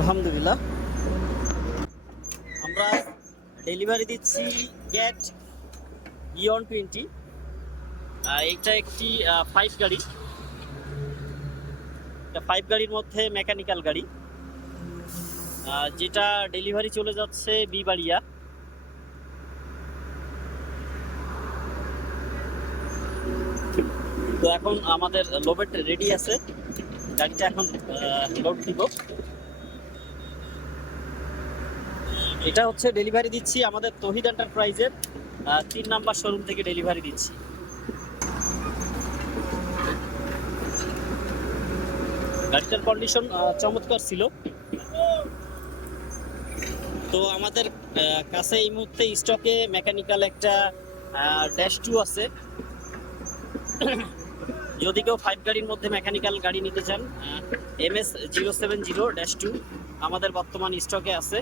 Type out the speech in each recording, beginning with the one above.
আলহামদুলিল্লাহ। আমরা ডেলিভারি দিচ্ছি গ্যাট ইয়ন টোয়েন্টি এটা একটি ফাইভ গাড়ি। এটা ফাইভ গাড়ির মধ্যে মেকানিক্যাল গাড়ি। যেটা ডেলিভারি চলে যাচ্ছে বিবাড়িয়া। তো এখন আমাদের লোবেট রেডি আছে। গাড়িটা এখন লোড দিব এটা হচ্ছে ডেলিভারি দিচ্ছি আমাদের তহিদ এন্টারপ্রাইজের তিন নাম্বার শোরুম থেকে ডেলিভারি দিচ্ছি। গাড়িটার কন্ডিশন চমৎকার ছিল। তো আমাদের কাছে এই মুহূর্তে স্টকে মেকানিক্যাল একটা ড্যাশ টু আছে। যদি কেউ ফাইভ গাড়ির মধ্যে মেকানিক্যাল গাড়ি নিতে চান M S zero seven zero dash two আমাদের বর্তমান স্টকে আছে।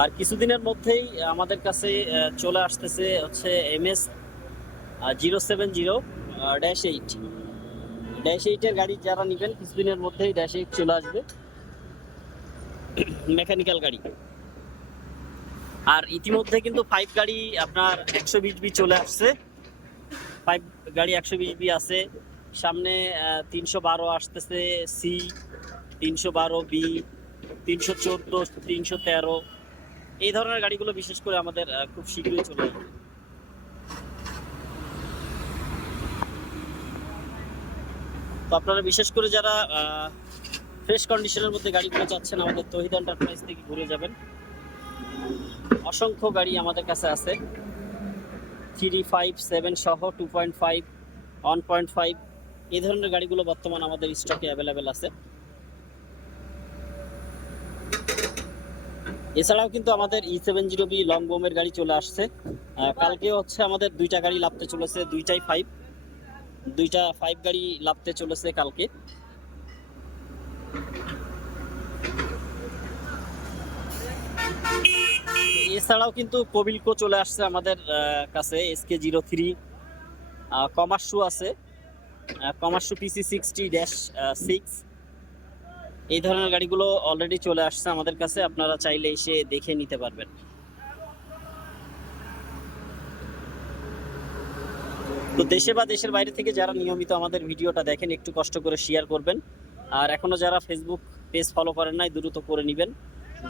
আর কিছুদিনের মধ্যেই আমাদের কাছে চলে আসতেছে হচ্ছে M S zero seven zero dash eight dash এইটের গাড়ি যারা নেবেন, কিছুদিনের মধ্যেই ড্যাশ এইট চলে আসবে। মেকানিক্যাল গাড়ি। আর ইতিমধ্যে কিন্তু ফাইভ গাড়ি আপনার একশো বিশ বি চলে আসছে। ফাইভ গাড়ি একশো বিশ বি আছে। সামনে তিনশো বারো আসতেছে সি তিনশো বারো বি তিনশো চোদ্দ, তিনশো তেরো। এই ধরনের গাড়িগুলো বিশেষ করে আমাদের খুব শীঘ্রই চলে আসবে। তো আপনারা বিশেষ করে যারা ফ্রেশ কন্ডিশনের মধ্যে গাড়িগুলো চাচ্ছেন, আমাদের তহিদ এন্টারপ্রাইজ থেকে ঘুরে যাবেন। অসংখ্য গাড়ি আমাদের কাছে আছে। থ্রি ফাইভ সেভেন সহ two point five, one point five, এই ধরনের গাড়িগুলো বর্তমান আমাদের স্টকে অ্যাভেলেবেল আছে। এছাড়াও কিন্তু আমাদের E seven zero B long বোমের গাড়ি চলে আসছে। কালকে হচ্ছে আমাদের দুইটা গাড়ি লাভতে চলেছে, দুইটাই ফাইভ দুইটা ফাইভ গাড়ি লাভতে চলেছে কালকে। এছাড়াও কিন্তু কবিলকো চলে আসছে আমাদের কাছে এসকে জিরো থ্রি কমার্সু আছে। Komatsu PC sixty dash six এই ধরনের গাড়িগুলো অলরেডি চলে আসছে আমাদের কাছে, আপনারা চাইলে এসে দেখে নিতে পারবেন। তো দেশে বা দেশের বাইরে থেকে যারা নিয়মিত আমাদের ভিডিওটা দেখেন, একটু কষ্ট করে শেয়ার করবেন। আর এখনও যারা ফেসবুক পেজ ফলো করেন নাই, দ্রুত করে নেবেন।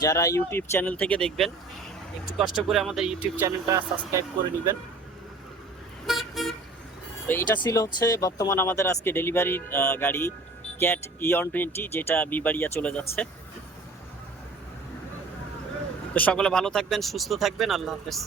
যারা ইউটিউব চ্যানেল থেকে দেখবেন, একটু কষ্ট করে আমাদের ইউটিউব চ্যানেলটা সাবস্ক্রাইব করে নেবেন। তো এটা ছিল হচ্ছে বর্তমান আমাদের আজকে ডেলিভারি গাড়ি। ক্যাট ইয়ন টোয়েন্টি যেটা বিবাড়িয়া চলে যাচ্ছে। তো সকলে ভালো থাকবেন, সুস্থ থাকবেন, আল্লাহ হাফেজ।